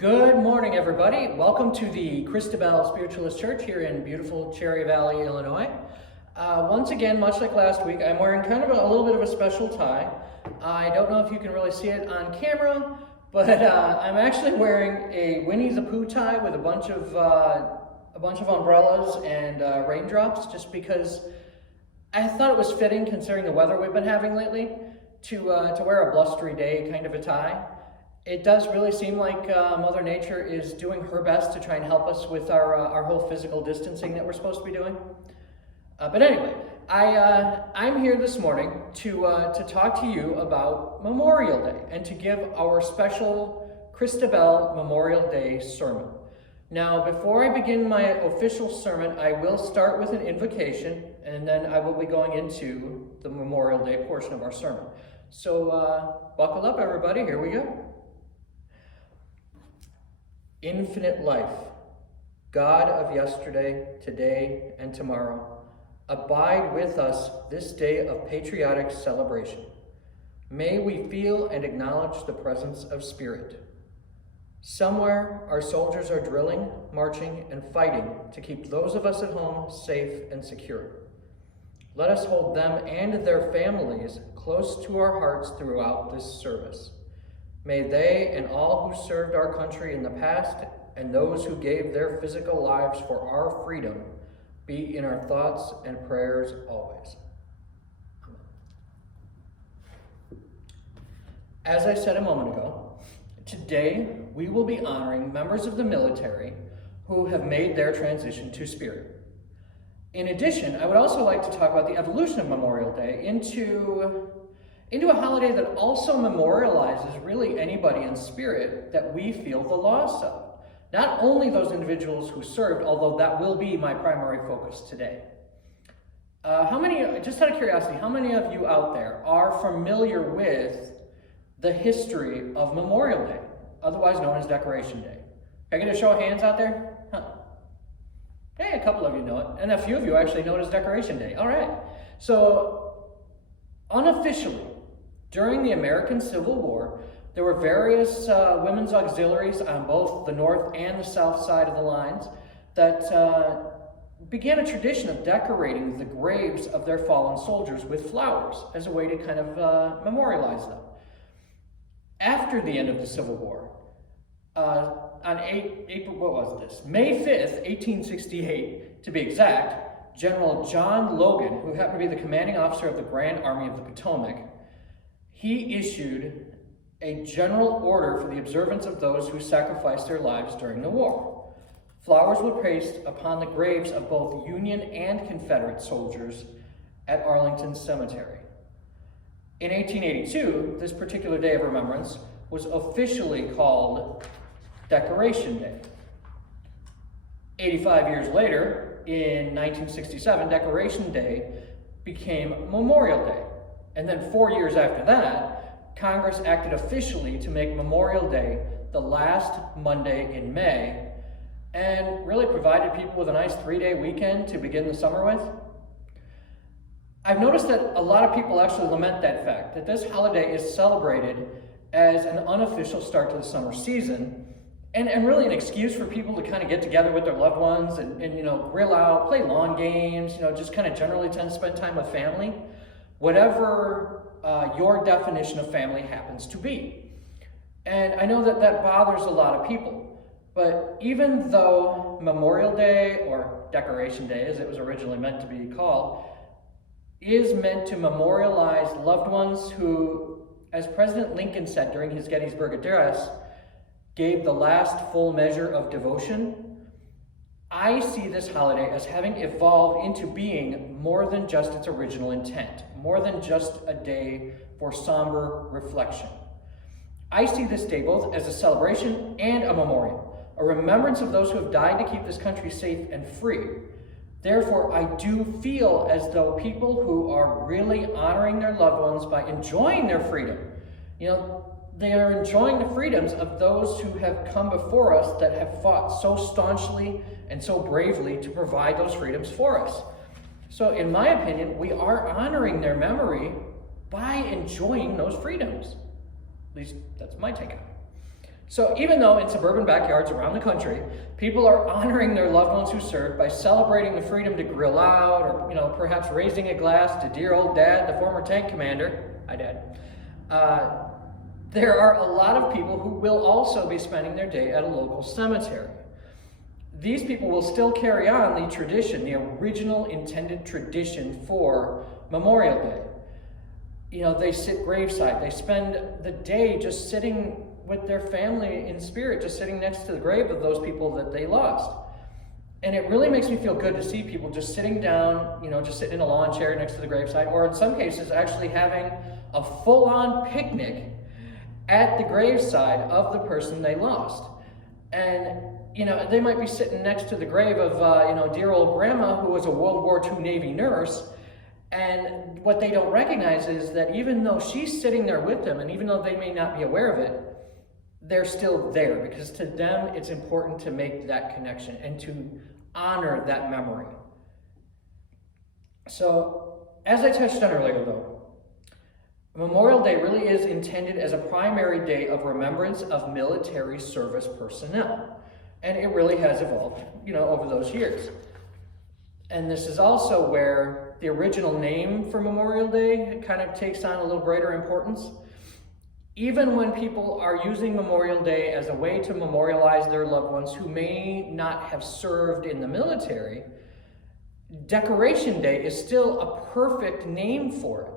Good morning, everybody. Welcome to the Christabelle Spiritualist Church here in beautiful Cherry Valley, Illinois. Once again, much like last week, I'm wearing kind of a little bit of a special tie. I don't know if you can really see it on camera, but I'm actually wearing a Winnie the Pooh tie with a bunch of umbrellas and raindrops, just because I thought it was fitting, considering the weather we've been having lately, to wear a blustery day kind of a tie. It does really seem like Mother Nature is doing her best to try and help us with our whole physical distancing that we're supposed to be doing. But anyway, I'm here this morning to talk to you about Memorial Day and to give our special Christabelle Memorial Day sermon. Now, before I begin my official sermon, I will start with an invocation, and then I will be going into the Memorial Day portion of our sermon. So buckle up, everybody. Here we go. Infinite life, God of yesterday, today, and tomorrow, abide with us this day of patriotic celebration. May we feel and acknowledge the presence of Spirit. Somewhere, our soldiers are drilling, marching, and fighting to keep those of us at home safe and secure. Let us hold them and their families close to our hearts throughout this service. May they and all who served our country in the past and those who gave their physical lives for our freedom be in our thoughts and prayers always. Amen. As I said a moment ago, today we will be honoring members of the military who have made their transition to spirit. In addition, I would also like to talk about the evolution of Memorial Day into a holiday that also memorializes really anybody in spirit that we feel the loss of. Not only those individuals who served, although that will be my primary focus today. Just out of curiosity, how many of you out there are familiar with the history of Memorial Day, otherwise known as Decoration Day? Can I get a show of hands out there? Huh. Hey, a couple of you know it, and a few of you actually know it as Decoration Day. All right. So, unofficially, during the American Civil War, there were various women's auxiliaries on both the north and the south side of the lines that began a tradition of decorating the graves of their fallen soldiers with flowers as a way to kind of memorialize them. After the end of the Civil War, on May 5th, 1868, to be exact, General John Logan, who happened to be the commanding officer of the Grand Army of the Potomac, he issued a general order for the observance of those who sacrificed their lives during the war. Flowers were placed upon the graves of both Union and Confederate soldiers at Arlington Cemetery. In 1882, this particular day of remembrance was officially called Decoration Day. 85 years later, in 1967, Decoration Day became Memorial Day. And then 4 years after that, Congress acted officially to make Memorial Day the last Monday in May and really provided people with a nice 3-day weekend to begin the summer with. I've noticed that a lot of people actually lament that fact, that this holiday is celebrated as an unofficial start to the summer season and really an excuse for people to kind of get together with their loved ones and grill out, play lawn games, just kind of generally tend to spend time with family. Whatever your definition of family happens to be. And I know that bothers a lot of people, but even though Memorial Day, or Decoration Day as it was originally meant to be called, is meant to memorialize loved ones who, as President Lincoln said during his Gettysburg Address, gave the last full measure of devotion, I see this holiday as having evolved into being more than just its original intent, more than just a day for somber reflection. I see this day both as a celebration and a memorial, a remembrance of those who have died to keep this country safe and free. Therefore, I do feel as though people who are really honoring their loved ones by enjoying their freedom, they are enjoying the freedoms of those who have come before us that have fought so staunchly and so bravely to provide those freedoms for us. So in my opinion, we are honoring their memory by enjoying those freedoms. At least that's my take on it. So even though in suburban backyards around the country, people are honoring their loved ones who served by celebrating the freedom to grill out, or perhaps raising a glass to dear old dad, the former tank commander. Hi, Dad. There are a lot of people who will also be spending their day at a local cemetery. These people will still carry on the tradition, the original intended tradition for Memorial Day. They sit graveside. They spend the day just sitting with their family in spirit, just sitting next to the grave of those people that they lost. And it really makes me feel good to see people just sitting down, just sitting in a lawn chair next to the graveside, or in some cases actually having a full-on picnic at the graveside of the person they lost. And they might be sitting next to the grave of dear old grandma, who was a World War II Navy nurse. And what they don't recognize is that even though she's sitting there with them, and even though they may not be aware of it, they're still there, because to them it's important to make that connection and to honor that memory. So, as I touched on earlier though, Memorial Day really is intended as a primary day of remembrance of military service personnel. And it really has evolved, over those years. And this is also where the original name for Memorial Day kind of takes on a little greater importance. Even when people are using Memorial Day as a way to memorialize their loved ones who may not have served in the military, Decoration Day is still a perfect name for it.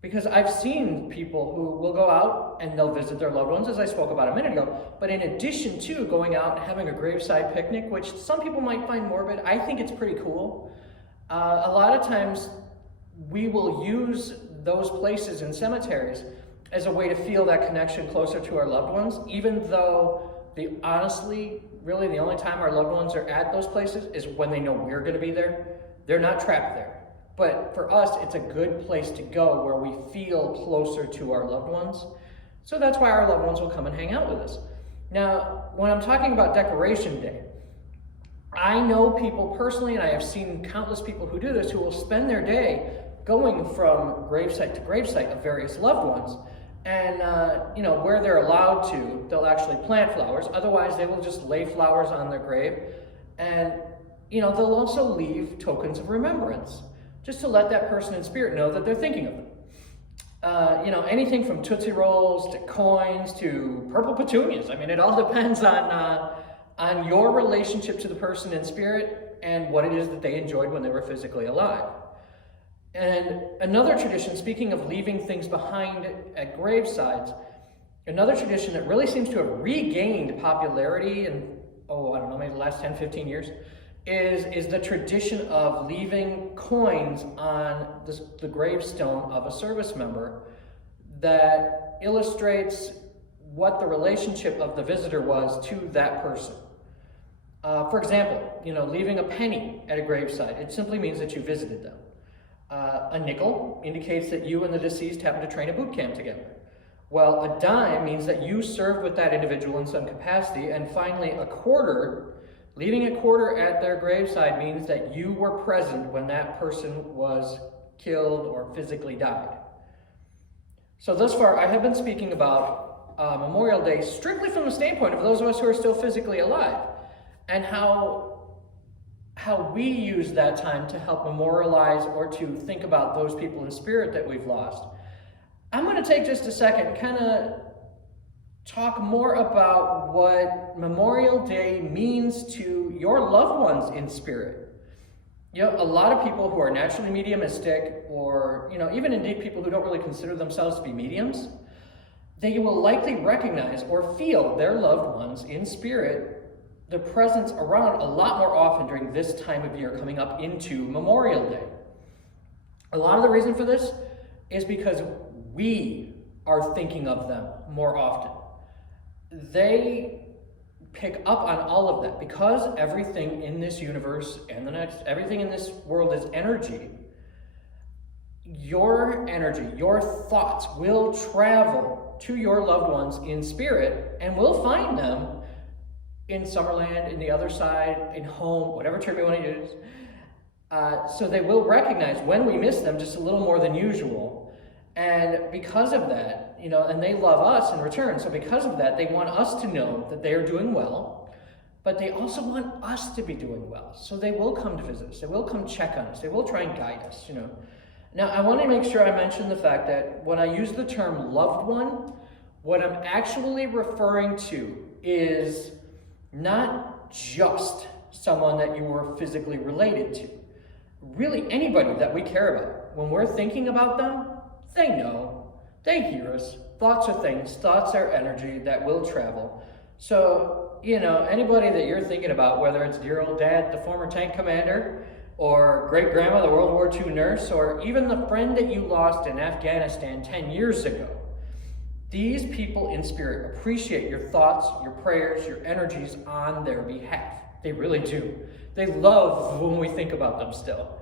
Because I've seen people who will go out and they'll visit their loved ones, as I spoke about a minute ago, but in addition to going out and having a graveside picnic, which some people might find morbid, I think it's pretty cool. A lot of times we will use those places in cemeteries as a way to feel that connection closer to our loved ones, even though honestly, really the only time our loved ones are at those places is when they know we're going to be there. They're not trapped there. But for us, it's a good place to go where we feel closer to our loved ones. So that's why our loved ones will come and hang out with us. Now, when I'm talking about Decoration Day, I know people personally, and I have seen countless people who do this, who will spend their day going from gravesite to gravesite of various loved ones. And, where they're allowed to, they'll actually plant flowers. Otherwise, they will just lay flowers on their grave. And, they'll also leave tokens of remembrance, just to let that person in spirit know that they're thinking of them. Anything from Tootsie Rolls to coins to purple petunias. I mean, it all depends on your relationship to the person in spirit and what it is that they enjoyed when they were physically alive. And another tradition, speaking of leaving things behind at gravesides, another tradition that really seems to have regained popularity in, maybe the last 10, 15 years, is the tradition of leaving coins on the gravestone of a service member that illustrates what the relationship of the visitor was to that person. For example, leaving a penny at a gravesite, it simply means that you visited them. A nickel indicates that you and the deceased happened to train a boot camp together. Well, a dime means that you served with that individual in some capacity. And finally, a quarter, leaving a quarter at their graveside means that you were present when that person was killed or physically died. So thus far, I have been speaking about Memorial Day strictly from the standpoint of those of us who are still physically alive, and how we use that time to help memorialize or to think about those people in spirit that we've lost. I'm going to take just a second and kind of talk more about what Memorial Day means to your loved ones in spirit. A lot of people who are naturally mediumistic, or even indeed people who don't really consider themselves to be mediums, they will likely recognize or feel their loved ones in spirit, the presence around a lot more often during this time of year coming up into Memorial Day. A lot of the reason for this is because we are thinking of them more often. They pick up on all of that because everything in this universe and everything in this world is energy. Your energy, your thoughts will travel to your loved ones in spirit and will find them in Summerland, in the other side, in home, whatever term you want to use. So they will recognize when we miss them just a little more than usual. And because of that, and they love us in return. So because of that, they want us to know that they are doing well, but they also want us to be doing well. So they will come to visit us. They will come check on us. They will try and guide us, Now, I want to make sure I mention the fact that when I use the term loved one, what I'm actually referring to is not just someone that you were physically related to. Really, anybody that we care about. When we're thinking about them, they know. They hear us. Thoughts are things. Thoughts are energy that will travel. So, anybody that you're thinking about, whether it's dear old dad, the former tank commander, or great-grandma, the World War II nurse, or even the friend that you lost in Afghanistan 10 years ago, these people in spirit appreciate your thoughts, your prayers, your energies on their behalf. They really do. They love when we think about them still.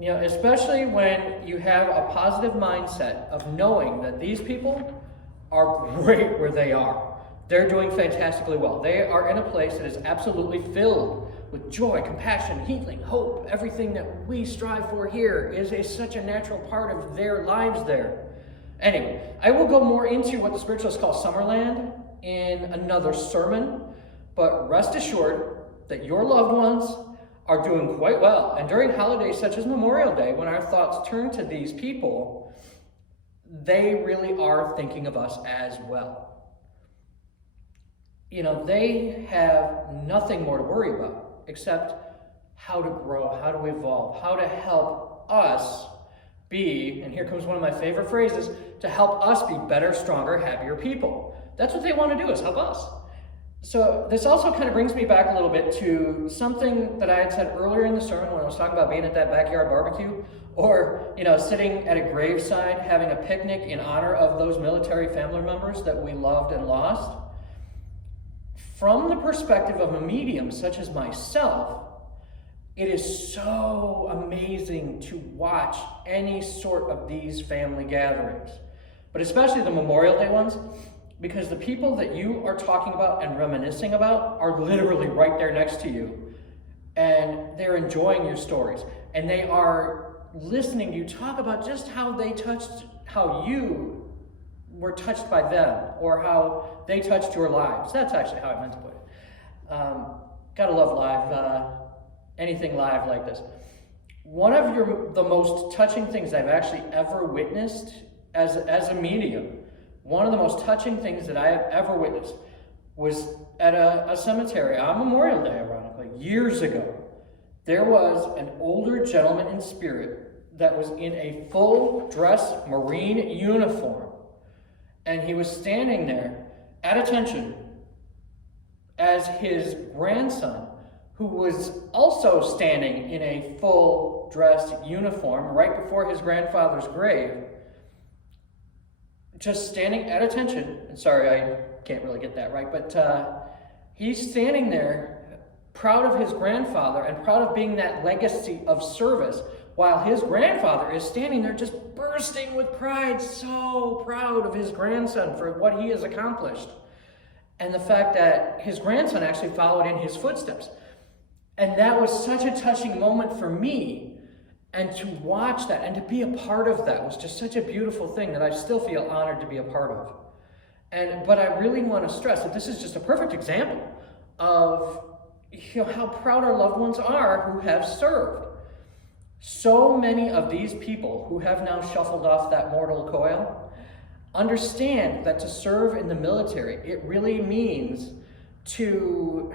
Especially when you have a positive mindset of knowing that these people are great where they are. They're doing fantastically well. They are in a place that is absolutely filled with joy, compassion, healing, hope. Everything that we strive for here is such a natural part of their lives there. Anyway, I will go more into what the spiritualists call Summerland in another sermon, but rest assured that your loved ones are doing quite well. And during holidays such as Memorial Day, when our thoughts turn to these people, they really are thinking of us as well. They have nothing more to worry about except how to grow, how to evolve, how to help us be, and here comes one of my favorite phrases, to help us be better, stronger, happier people. That's what they want to do, is help us. So this also kind of brings me back a little bit to something that I had said earlier in the sermon when I was talking about being at that backyard barbecue, or, sitting at a graveside having a picnic in honor of those military family members that we loved and lost. From the perspective of a medium such as myself, it is so amazing to watch any sort of these family gatherings, but especially the Memorial Day ones, because the people that you are talking about and reminiscing about are literally right there next to you, and they're enjoying your stories, and they are listening to you talk about just how you were touched by them, or how they touched your lives. That's actually how I meant to put it. Gotta love live, anything live like this. One of the most touching things I've actually ever witnessed as a medium, one of the most touching things that I have ever witnessed was at a cemetery on Memorial Day, ironically, years ago. There was an older gentleman in spirit that was in a full dress Marine uniform. And he was standing there at attention as his grandson, who was also standing in a full dress uniform right before his grandfather's grave, just standing at attention. And sorry, I can't really get that right, but he's standing there proud of his grandfather and proud of being that legacy of service, while his grandfather is standing there just bursting with pride, so proud of his grandson for what he has accomplished. And the fact that his grandson actually followed in his footsteps. And that was such a touching moment for me. And to watch that and to be a part of that was just such a beautiful thing that I still feel honored to be a part of. But I really want to stress that this is just a perfect example of how proud our loved ones are who have served. So many of these people who have now shuffled off that mortal coil understand that to serve in the military, it really means to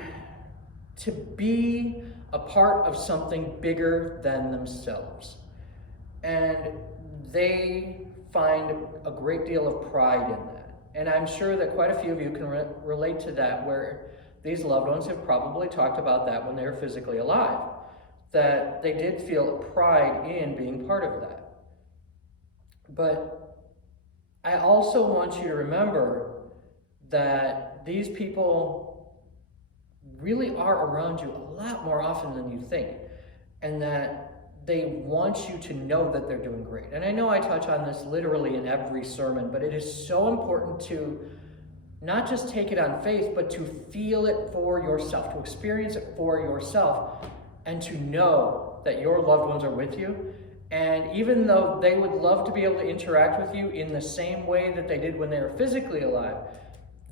be a part of something bigger than themselves. And they find a great deal of pride in that. And I'm sure that quite a few of you can relate to that, where these loved ones have probably talked about that when they were physically alive, that they did feel pride in being part of that. But I also want you to remember that these people really are around you a lot more often than you think, and that they want you to know that they're doing great. And I know I touch on this literally in every sermon, but it is so important to not just take it on faith, but to feel it for yourself, to experience it for yourself, and to know that your loved ones are with you, And even though they would love to be able to interact with you in the same way that they did when they were physically alive,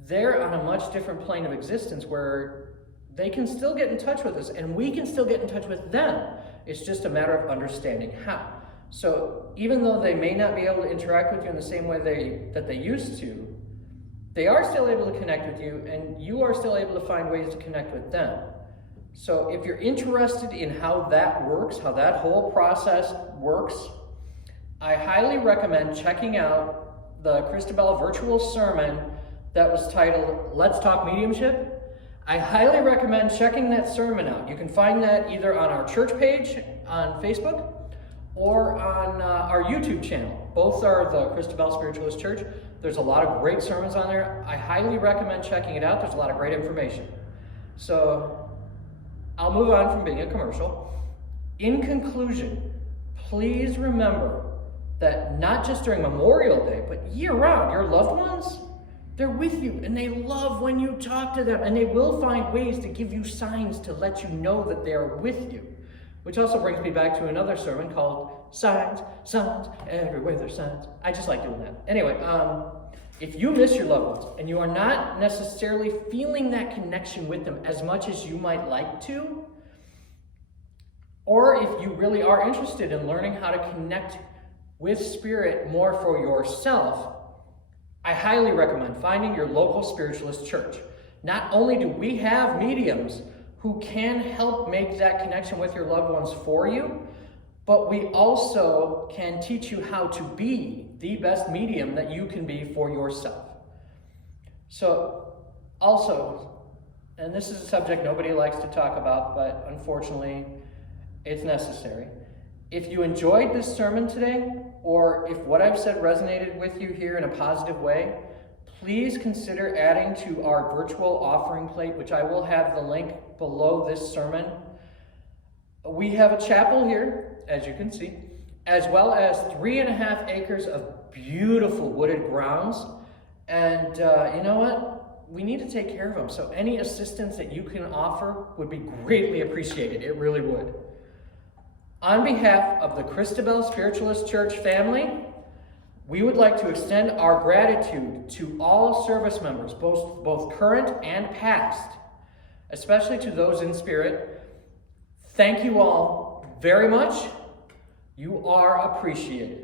they're on a much different plane of existence where they can still get in touch with us and we can still get in touch with them. It's just a matter of understanding how. So even though they may not be able to interact with you in the same way that they used to, they are still able to connect with you, and you are still able to find ways to connect with them. So if you're interested in how that works, how that whole process works, I highly recommend checking out the Christabelle virtual sermon that was titled, Let's Talk Mediumship. I highly recommend checking that sermon out. You can find that either on our church page on Facebook or on our YouTube channel. Both are the Christabelle Spiritualist Church. There's a lot of great sermons on there. I highly recommend checking it out. There's a lot of great information. So I'll move on from being a commercial. In conclusion, please remember that not just during Memorial Day, but year-round, your loved ones, they're with you, and they love when you talk to them, and they will find ways to give you signs to let you know that they're with you. Which also brings me back to another sermon called Signs, Signs, Everywhere There's Signs. I just like doing that. Anyway, if you miss your loved ones and you are not necessarily feeling that connection with them as much as you might like to, or if you really are interested in learning how to connect with spirit more for yourself, I highly recommend finding your local spiritualist church. Not only do we have mediums who can help make that connection with your loved ones for you, but we also can teach you how to be the best medium that you can be for yourself. So also, and this is a subject nobody likes to talk about, but unfortunately it's necessary. If you enjoyed this sermon today, or if what I've said resonated with you here in a positive way, please consider adding to our virtual offering plate, which I will have the link below this sermon. We have a chapel here, as you can see, as well as 3.5 acres of beautiful wooded grounds. And you know what? We need to take care of them. So any assistance that you can offer would be greatly appreciated. It really would. On behalf of the Christabelle Spiritualist Church family, we would like to extend our gratitude to all service members, both current and past, especially to those in spirit. Thank you all very much. You are appreciated.